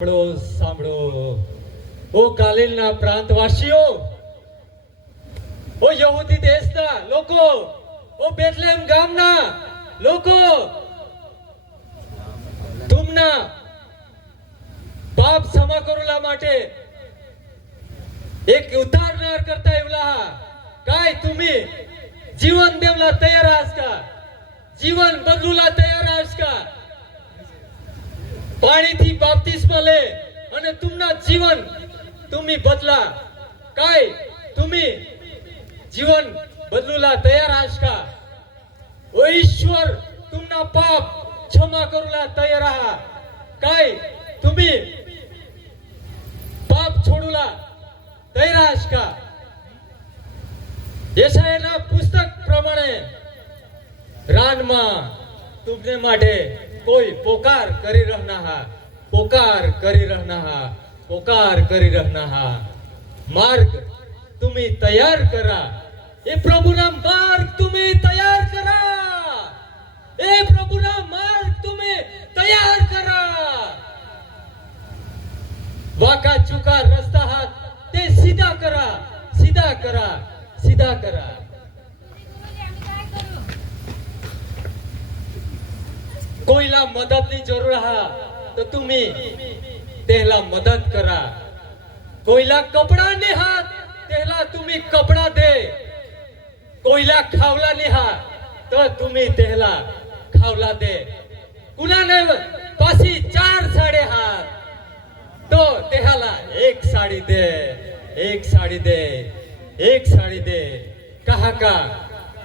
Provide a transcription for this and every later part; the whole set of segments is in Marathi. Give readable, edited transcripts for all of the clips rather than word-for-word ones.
સાંભળો ઓ ગાલિલના પ્રાંતવાસીઓ, ઓ યહૂદી દેશના લોકો, ઓ બેથલેhem ગામના લોકો, तुमना પાપ क्षमा करूला માટે एक उद्धारणार करता येवला काय तुम्ही जीवन देवला तयार आहात का? जीवन बदलूला तयार आहात का? पाणीથી बाप्तिस्मा લે અને तुमना जीवन तुम्ही बदला काय तुम्ही जीवन बदलूला तयार आहात का? ओ ईश्वर तुमना पाप क्षमा करूला तयार आहात काय तुम्ही पाप छोडूला तयार आहात का? યશાયાના પુસ્તક પ્રમાણે રાનમાં तुमने માટે कोई पोकार करी रहना हा, पोकार करी रहना हा, पोकार करी रहना हा. मार्ग तुम्ही तयार करा. ए प्रभुना मार्ग तुम्ही तयार करा. ए प्रभुना मार्ग तुम्ही तयार करा. वाका चुका रस्ता हात ते सीधा करा, सीधा करा, सीधा करा. कोईला मदतनी जरूर हा तर तुम्ही त्याला मदत करा. कोईला कपडा ने हात त्याला तुम्ही कपडा दे. कोईला खावला ने हात तर तुम्ही त्याला खावला दे. कुणाने पाशी 4 साडे हात तो त्याला 1 साडी दे, 1 साडी दे, 1 साडी दे. कहा का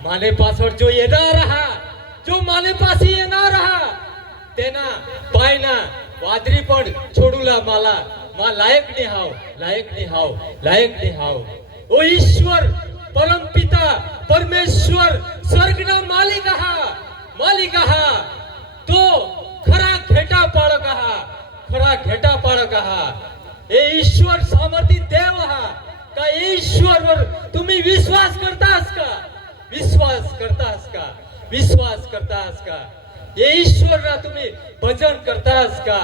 माने पासवर जो येणार रहा, जो माने पासी येणार रहा तेना पायना वादरी पण छोडूला मला मा लायक नहीं हाव, लायक नहीं हाव, लायक नहीं हाव. ओ ईश्वर परम पिता परमेश्वर स्वर्गना मालिक हा, मालिक हा. तो खरा घेटा पाळक हा, खरा घेटा पाळक हा. ए ईश्वर सामर्थी देव हा. का ईश्वरवर तुम्ही विश्वास करतास का? विश्वास करतास का? विश्वास करतास का? ये ईश्वरना तुम्ही भजन करतास का?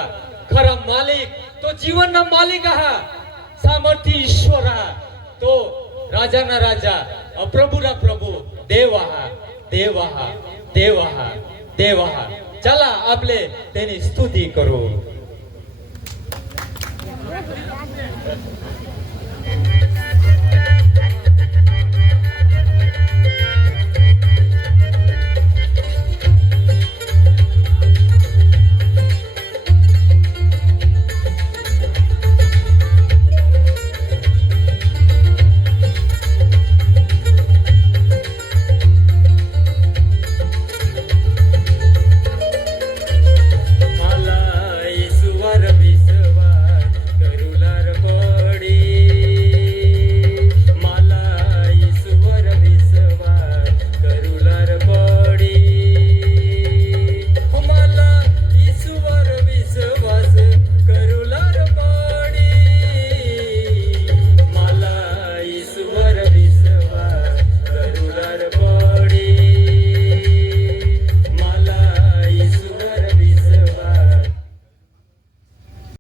खरा मालिक तो जीवनना मालिक हा, सामर्थी ईश्वर हा. तो राजाना राजा प्रभुना प्रभु देव हा, देव हा, देव हा, देव हा. चला आपले तेनी स्तुती करू.